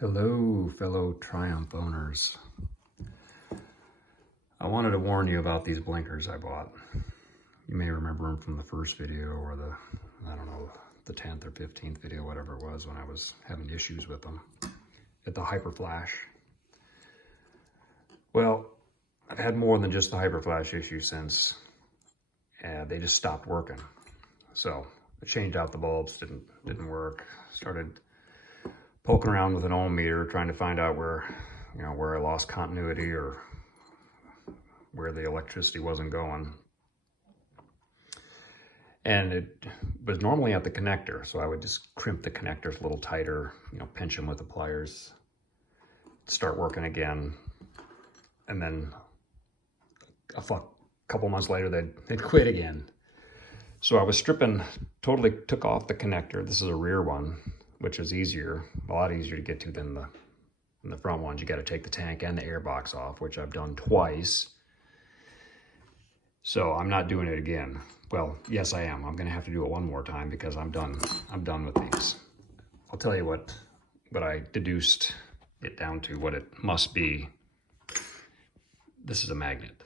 Hello, fellow Triumph owners. I wanted to warn you about these blinkers I bought. You may remember them from the first video or I don't know, the 10th or 15th video, whatever it was, when I was having issues with them at the Hyper Flash. Well, I've had more than just the Hyper Flash issue since they just stopped working. So I changed out the bulbs, didn't work. Started poking around with an ohm meter, trying to find out where I lost continuity or where the electricity wasn't going. And it was normally at the connector, so I would just crimp the connectors a little tighter, pinch them with the pliers, start working again, and then a couple months later they'd quit again. So I was totally took off the connector. This is a rear one, which is a lot easier to get to than the front ones. You got to take the tank and the airbox off, which I've done twice. So I'm not doing it again. Well, yes, I am. I'm going to have to do it one more time because I'm done with these. I'll tell you what I deduced it down to, what it must be. This is a magnet.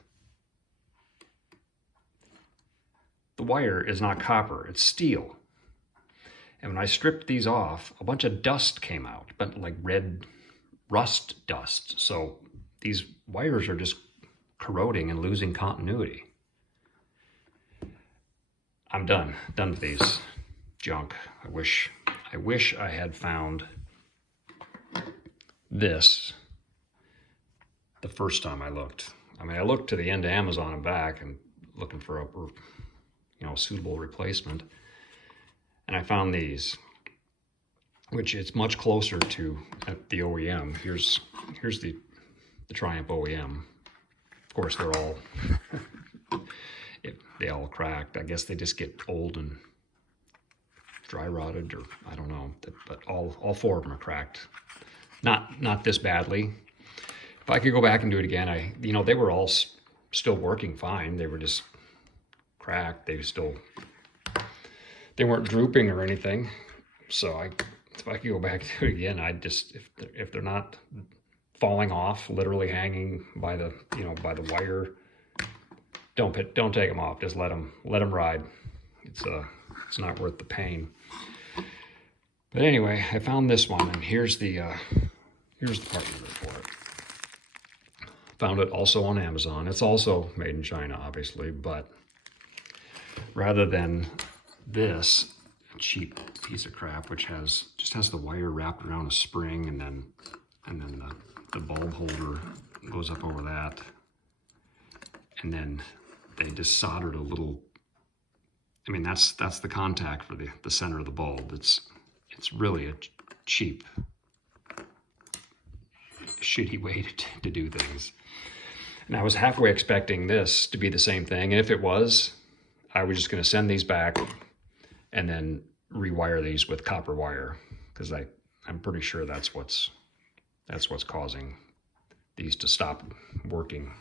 The wire is not copper, it's steel. And when I stripped these off, a bunch of dust came out, but like red rust dust. So these wires are just corroding and losing continuity. I'm done with these junk. I wish I had found this the first time I looked. I mean, I looked to the end of Amazon and back and looking for a suitable replacement. And I found these, which is much closer to the OEM. Here's the Triumph OEM. Of course, they're all they all cracked. I guess they just get old and dry rotted, or I don't know. But all four of them are cracked. Not this badly. If I could go back and do it again, they were all still working fine. They were just cracked. They weren't drooping or anything. So if I could go back to it again, if they're not falling off, literally hanging by the wire, don't take them off. Just let them ride. It's not worth the pain. But anyway, I found this one, and here's the part number for it. Found it also on Amazon. It's also made in China, obviously, but rather than this cheap piece of crap, which just has the wire wrapped around a spring, and then the bulb holder goes up over that, and then they just soldered a little. I mean, that's the contact for the center of the bulb. It's really a cheap, shitty way to do things. And I was halfway expecting this to be the same thing, and if it was, I was just going to send these back and then rewire these with copper wire, because I'm pretty sure that's what's causing these to stop working.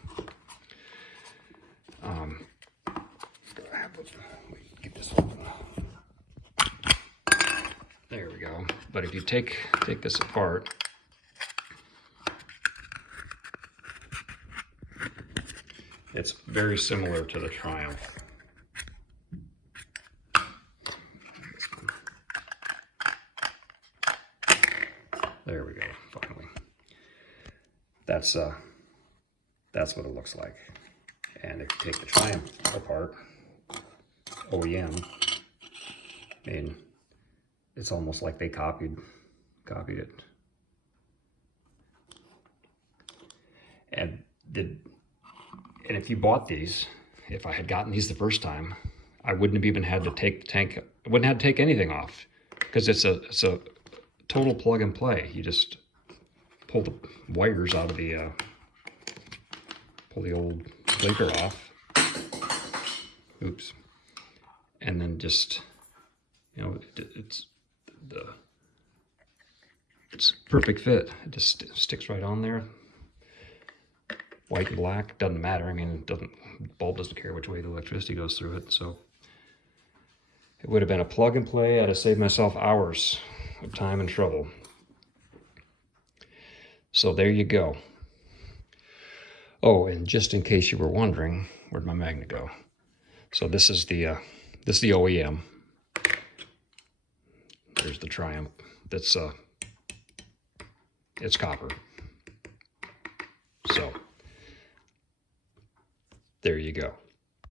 Get this open. There we go. But if you take this apart, it's very similar to the Triumph. There we go, finally. That's what it looks like. And if you take the Triumph apart, OEM, I mean, it's almost like they copied it. And if you bought these, if I had gotten these the first time, I wouldn't have even had to take the tank. I wouldn't have to take anything off, because it's a total plug and play. You just pull the wires out of pull the old blinker off. Oops. And then just, it's a perfect fit. It just sticks right on there. White and black, doesn't matter. I mean, bulb doesn't care which way the electricity goes through it. So it would have been a plug and play. I'd have saved myself hours of time and trouble. So there you go. Oh, and just in case you were wondering, where'd my magnet go? So this is the OEM. There's the Triumph. That's it's copper. So there you go.